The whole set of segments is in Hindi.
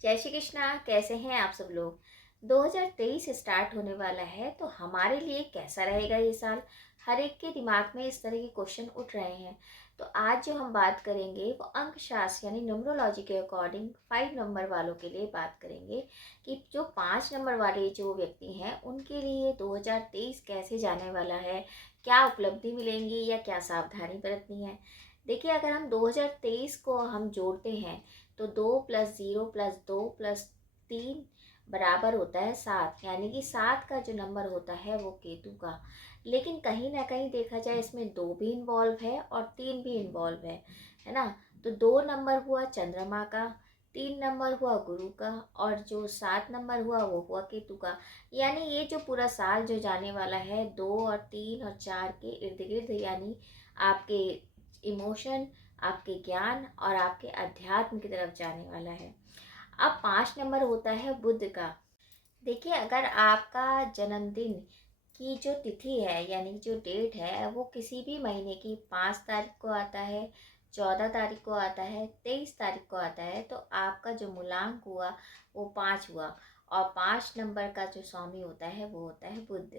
जय श्री कृष्णा। कैसे हैं आप सब लोग। 2023 स्टार्ट होने वाला है तो हमारे लिए कैसा रहेगा ये साल। हर एक के दिमाग में इस तरह के क्वेश्चन उठ रहे हैं। तो आज जो हम बात करेंगे वो अंक शास्त्र यानी न्यूमरोलॉजी के अकॉर्डिंग 5 नंबर वालों के लिए बात करेंगे कि जो 5 नंबर वाले जो व्यक्ति हैं उनके लिए 2023 कैसे जाने वाला है, क्या उपलब्धि मिलेंगी या क्या सावधानी बरतनी है। देखिए, अगर हम 2023 को हम जोड़ते हैं तो 2 + 0 + 2 + 3 बराबर होता है 7, यानी कि 7 का जो नंबर होता है वो केतु का। लेकिन कहीं ना कहीं देखा जाए इसमें 2 भी इन्वॉल्व है और 3 भी इन्वॉल्व है ना। तो 2 नंबर हुआ चंद्रमा का, 3 नंबर हुआ गुरु का और जो 7 नंबर हुआ वो हुआ केतु का। यानी ये जो पूरा साल जो जाने वाला है 2 और 3 और 4 के इर्द गिर्द, यानी आपके इमोशन, आपके ज्ञान और आपके अध्यात्म की तरफ जाने वाला है। अब 5 नंबर होता है बुध का। देखिए, अगर आपका जन्मदिन की जो तिथि है यानी जो डेट है वो किसी भी महीने की 5 तारीख को आता है, 14 तारीख को आता है, 23 तारीख को आता है, तो आपका जो मूलांक हुआ वो 5 हुआ। और 5 नंबर का जो स्वामी होता है वो होता है बुध।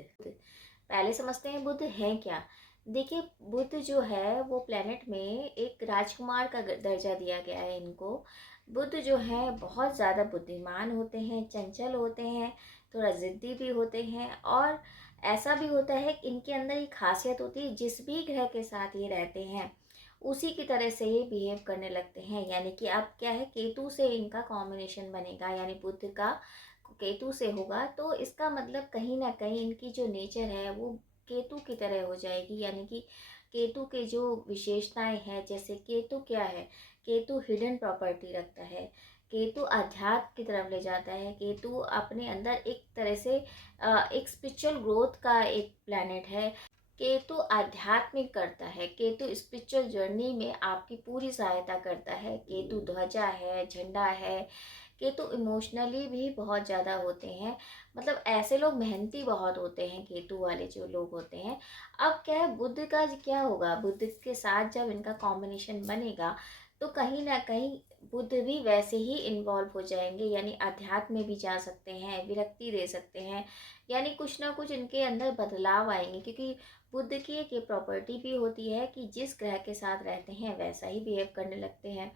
पहले समझते हैं बुध है क्या। देखिए, बुध जो है वो प्लेनेट में एक राजकुमार का दर्जा दिया गया है इनको। बुध जो है बहुत ज़्यादा बुद्धिमान होते हैं, चंचल होते हैं, थोड़ा ज़िद्दी भी होते हैं। और ऐसा भी होता है कि इनके अंदर एक खासियत होती है, जिस भी ग्रह के साथ ये रहते हैं उसी की तरह से ये बिहेव करने लगते हैं। यानी कि अब क्या है, केतु से इनका कॉम्बिनेशन बनेगा, यानी बुध का केतु से होगा, तो इसका मतलब कहीं ना कहीं इनकी जो नेचर है वो केतु की तरह हो जाएगी। यानी कि केतु के जो विशेषताएं हैं, जैसे केतु क्या है, केतु हिडन प्रॉपर्टी रखता है, केतु अध्यात्म की तरफ ले जाता है, केतु अपने अंदर एक तरह से एक स्पिरिचुअल ग्रोथ का एक प्लैनेट है। केतु आध्यात्मिक करता है, केतु स्पिरिचुअल जर्नी में आपकी पूरी सहायता करता है। केतु ध्वजा है, झंडा है। केतु इमोशनली भी बहुत ज़्यादा होते हैं। मतलब ऐसे लोग मेहनती बहुत होते हैं केतु वाले जो लोग होते हैं। अब क्या है, बुध का क्या होगा, बुध के साथ जब इनका कॉम्बिनेशन बनेगा तो कहीं ना कहीं बुध भी वैसे ही इन्वॉल्व हो जाएंगे, यानी अध्यात्म में भी जा सकते हैं, विरक्ति दे सकते हैं। यानी कुछ ना कुछ इनके अंदर बदलाव आएंगे, क्योंकि बुध की एक ये प्रॉपर्टी भी होती है कि जिस ग्रह के साथ रहते हैं वैसा ही बिहेव करने लगते हैं।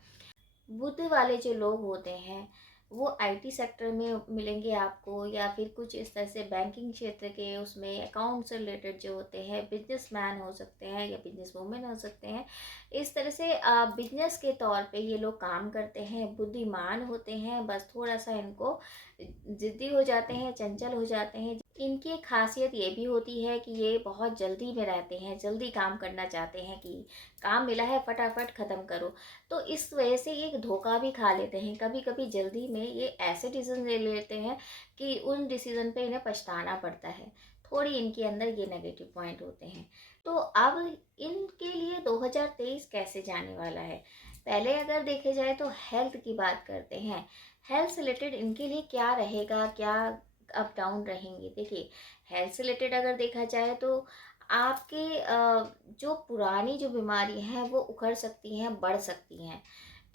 बुद्ध वाले जो लोग होते हैं वो आईटी सेक्टर में मिलेंगे आपको, या फिर कुछ इस तरह से बैंकिंग क्षेत्र के उसमें अकाउंट से रिलेटेड जो होते हैं, बिजनेसमैन हो सकते हैं या बिजनेस वूमेन हो सकते हैं। इस तरह से बिजनेस के तौर पे ये लोग काम करते हैं, बुद्धिमान होते हैं, बस थोड़ा सा इनको जिद्दी हो जाते हैं, चंचल हो जाते हैं। इनकी एक खासियत ये भी होती है कि ये बहुत जल्दी में रहते हैं, जल्दी काम करना चाहते हैं कि काम मिला है फटाफट ख़त्म करो। तो इस वजह से ये धोखा भी खा लेते हैं, कभी कभी जल्दी में ये ऐसे डिसीजन ले लेते हैं कि उन डिसीजन पे इन्हें पछताना पड़ता है। थोड़ी इनके अंदर ये नेगेटिव पॉइंट होते हैं। तो अब इनके लिए 2023 कैसे जाने वाला है। पहले अगर देखे जाए तो हेल्थ की बात करते हैं। हेल्थ से रिलेटेड इनके लिए क्या रहेगा, क्या अप डाउन रहेंगे। देखिए, हेल्थ से रिलेटेड अगर देखा जाए तो आपके जो पुरानी जो बीमारी हैं वो उखड़ सकती हैं, बढ़ सकती हैं।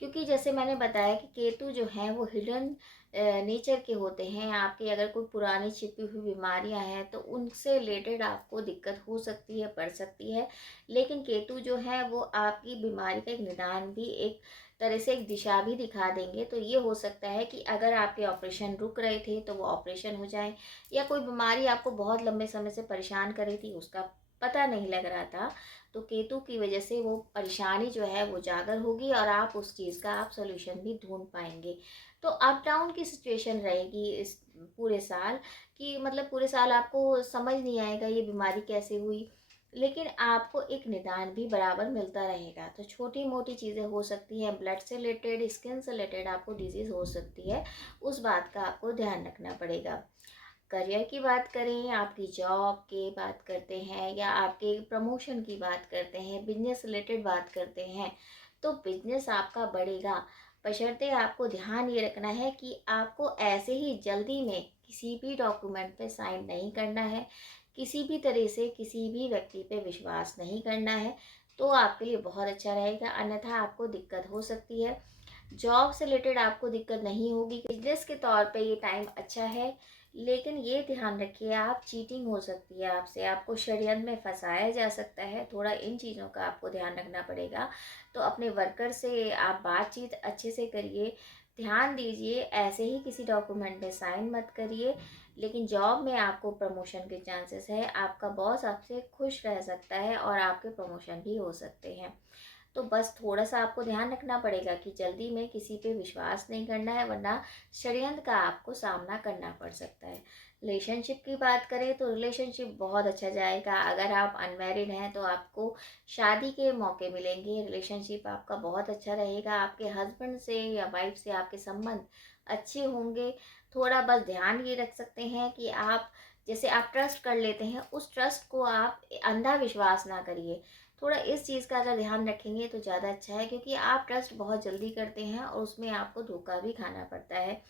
क्योंकि जैसे मैंने बताया कि केतु जो हैं वो हिडन नेचर के होते हैं। आपकी अगर कोई पुरानी छिपी हुई बीमारियां हैं तो उनसे रिलेटेड आपको दिक्कत हो सकती है, बढ़ सकती है। लेकिन केतु जो है वो आपकी बीमारी का एक निदान भी, एक तरह से एक दिशा भी दिखा देंगे। तो ये हो सकता है कि अगर आपके ऑपरेशन रुक रहे थे तो वो ऑपरेशन हो जाए, या कोई बीमारी आपको बहुत लंबे समय से परेशान कर रही थी, उसका पता नहीं लग रहा था, तो केतु की वजह से वो परेशानी जो है वो जागर होगी और आप उस चीज़ का आप सोल्यूशन भी ढूंढ पाएंगे। तो अप डाउन की सिचुएशन रहेगी इस पूरे साल, कि मतलब पूरे साल आपको समझ नहीं आएगा ये बीमारी कैसे हुई, लेकिन आपको एक निदान भी बराबर मिलता रहेगा। तो छोटी मोटी चीज़ें हो सकती हैं, ब्लड से रिलेटेड, स्किन से रिलेटेड आपको डिजीज़ हो सकती है, उस बात का आपको ध्यान रखना पड़ेगा। करियर की बात करें, आपकी जॉब की बात करते हैं या आपके प्रमोशन की बात करते हैं, बिजनेस रिलेटेड बात करते हैं, तो बिजनेस आपका बढ़ेगा। बशर्ते आपको ध्यान ये रखना है कि आपको ऐसे ही जल्दी में किसी भी डॉक्यूमेंट पे साइन नहीं करना है, किसी भी तरह से किसी भी व्यक्ति पे विश्वास नहीं करना है, तो आपके लिए बहुत अच्छा रहेगा। अन्यथा आपको दिक्कत हो सकती है। जॉब से रिलेटेड आपको दिक्कत नहीं होगी। बिजनेस के तौर पे ये टाइम अच्छा है, लेकिन ये ध्यान रखिए आप चीटिंग हो सकती है आपसे, आपको षड्यंत्र में फंसाया जा सकता है, थोड़ा इन चीज़ों का आपको ध्यान रखना पड़ेगा। तो अपने वर्कर से आप बातचीत अच्छे से करिए, ध्यान दीजिए, ऐसे ही किसी डॉक्यूमेंट में साइन मत करिए। लेकिन जॉब में आपको प्रमोशन के चांसेस है, आपका बॉस आपसे खुश रह सकता है और आपके प्रमोशन भी हो सकते हैं। तो बस थोड़ा-सा आपको ध्यान रखना पड़ेगा कि जल्दी में किसी पे विश्वास नहीं करना है, वरना षड्यंत्र का आपको सामना करना पड़ सकता है। रिलेशनशिप की बात करें तो रिलेशनशिप बहुत अच्छा जाएगा। अगर आप अनमैरिड हैं तो आपको शादी के मौके मिलेंगे, रिलेशनशिप आपका बहुत अच्छा रहेगा, आपके हस्बैंड से या वाइफ से आपके संबंध अच्छे होंगे। थोड़ा बस ध्यान ये रख सकते हैं कि आप जैसे आप ट्रस्ट कर लेते हैं, उस ट्रस्ट को आप अंधा विश्वास ना करिए। थोड़ा इस चीज़ का अगर ध्यान रखेंगे तो ज़्यादा अच्छा है, क्योंकि आप ट्रस्ट बहुत जल्दी करते हैं और उसमें आपको धोखा भी खाना पड़ता है।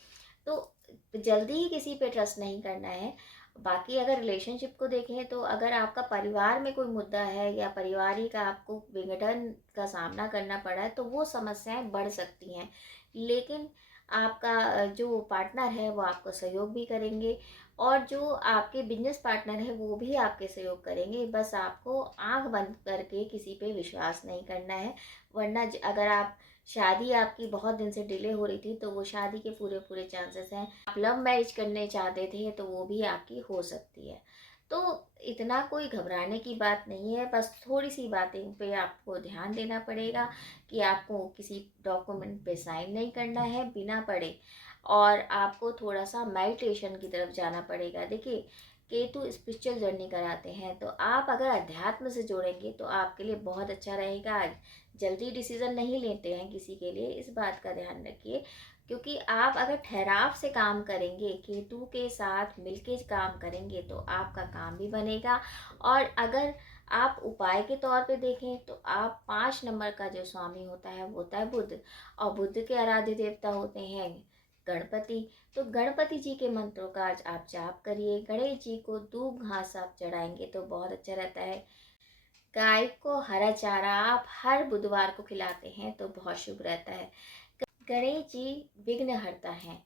तो जल्दी ही किसी पे ट्रस्ट नहीं करना है। बाकी अगर रिलेशनशिप को देखें तो अगर आपका परिवार में कोई मुद्दा है या पारिवारिक आपको विघटन का सामना करना पड़ा है तो वो समस्याएं बढ़ सकती हैं। लेकिन आपका जो पार्टनर है वो आपको सहयोग भी करेंगे, और जो आपके बिजनेस पार्टनर है वो भी आपके सहयोग करेंगे। बस आपको आंख बंद करके किसी पे विश्वास नहीं करना है, वरना अगर आप शादी आपकी बहुत दिन से डिले हो रही थी तो वो शादी के पूरे पूरे चांसेस हैं। आप लव मैरिज करने चाहते थे तो वो भी आपकी हो सकती है। तो इतना कोई घबराने की बात नहीं है, बस थोड़ी सी बातें पे आपको ध्यान देना पड़ेगा कि आपको किसी डॉक्यूमेंट पे साइन नहीं करना है बिना पढ़े, और आपको थोड़ा सा मेडिटेशन की तरफ जाना पड़ेगा। देखिए, केतु स्पिरिचुअल जर्नी कराते हैं, तो आप अगर अध्यात्म से जोड़ेंगे तो आपके लिए बहुत अच्छा रहेगा। जल्दी डिसीजन नहीं लेते हैं किसी के लिए, इस बात का ध्यान रखिए। क्योंकि आप अगर ठहराव से काम करेंगे, केतु के साथ मिलके काम करेंगे तो आपका काम भी बनेगा। और अगर आप उपाय के तौर पे देखें तो आप 5 नंबर का जो स्वामी होता है वो होता है बुध, और बुध के आराध्य देवता होते हैं गणपति। तो गणपति जी के मंत्रों का आज आप जाप करिए, गणेश जी को दूब घास आप चढ़ाएंगे तो बहुत अच्छा रहता है। गाय को हरा चारा आप हर बुधवार को खिलाते हैं तो बहुत शुभ रहता है। गणेश जी विघ्नहर्ता हैं,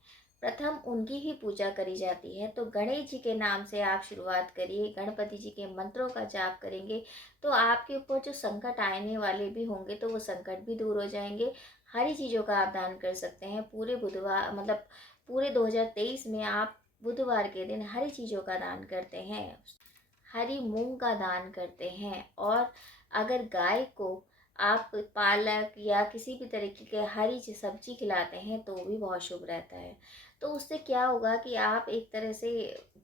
प्रथम उनकी ही पूजा करी जाती है। तो गणेश जी के नाम से आप शुरुआत करिए, गणपति जी के मंत्रों का जाप करेंगे तो आपके ऊपर जो संकट आने वाले भी होंगे तो वो संकट भी दूर हो जाएंगे। हरी चीज़ों का आप दान कर सकते हैं पूरे बुधवार, मतलब पूरे 2023 में आप बुधवार के दिन हरी चीज़ों का दान करते हैं, हरी मूंग का दान करते हैं। और अगर गाय को आप पालक या किसी भी तरीके के हरी सब्जी खिलाते हैं तो भी बहुत शुभ रहता है। तो उससे क्या होगा कि आप एक तरह से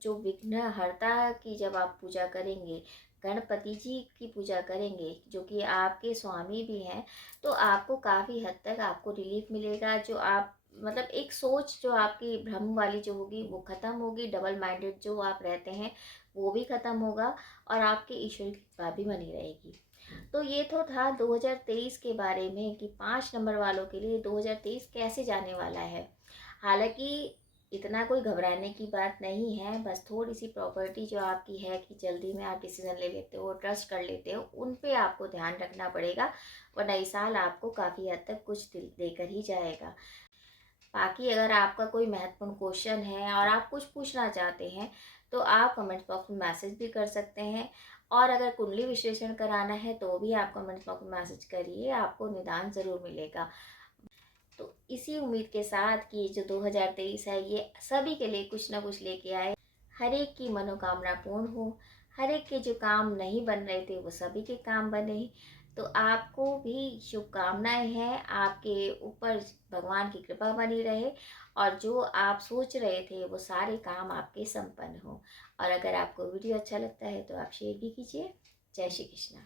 जो विघ्नहर्ता की जब आप पूजा करेंगे, गणपति जी की पूजा करेंगे जो कि आपके स्वामी भी हैं, तो आपको काफ़ी हद तक आपको रिलीफ मिलेगा। जो आप मतलब एक सोच जो आपकी भ्रम वाली जो होगी वो ख़त्म होगी, डबल माइंडेड जो आप रहते हैं वो भी ख़त्म होगा, और आपके ईश्वर की कृपा भी बनी रहेगी। तो ये तो था 2023 के बारे में कि 5 नंबर वालों के लिए 2023 कैसे जाने वाला है। हालांकि इतना कोई घबराने की बात नहीं है, बस थोड़ी सी प्रॉपर्टी जो आपकी है कि जल्दी में आप डिसीजन ले लेते हो, ट्रस्ट कर लेते हो, उन पे आपको ध्यान रखना पड़ेगा, वरना इस साल आपको काफ़ी हद तक कुछ दिल देकर ही जाएगा। बाकी अगर आपका कोई महत्वपूर्ण क्वेश्चन है और आप कुछ पूछना चाहते हैं तो आप कमेंट बॉक्स में मैसेज भी कर सकते हैं, और अगर कुंडली विश्लेषण कराना है तो भी आप कमेंट बॉक्स में मैसेज करिए, आपको निदान ज़रूर मिलेगा। तो इसी उम्मीद के साथ कि जो 2023 है ये सभी के लिए कुछ ना कुछ लेके आए, हर एक की मनोकामना पूर्ण हो, हर एक के जो काम नहीं बन रहे थे वो सभी के काम बने। तो आपको भी शुभकामनाएं हैं, आपके ऊपर भगवान की कृपा बनी रहे, और जो आप सोच रहे थे वो सारे काम आपके संपन्न हो। और अगर आपको वीडियो अच्छा लगता है तो आप शेयर भी कीजिए। जय श्री कृष्णा।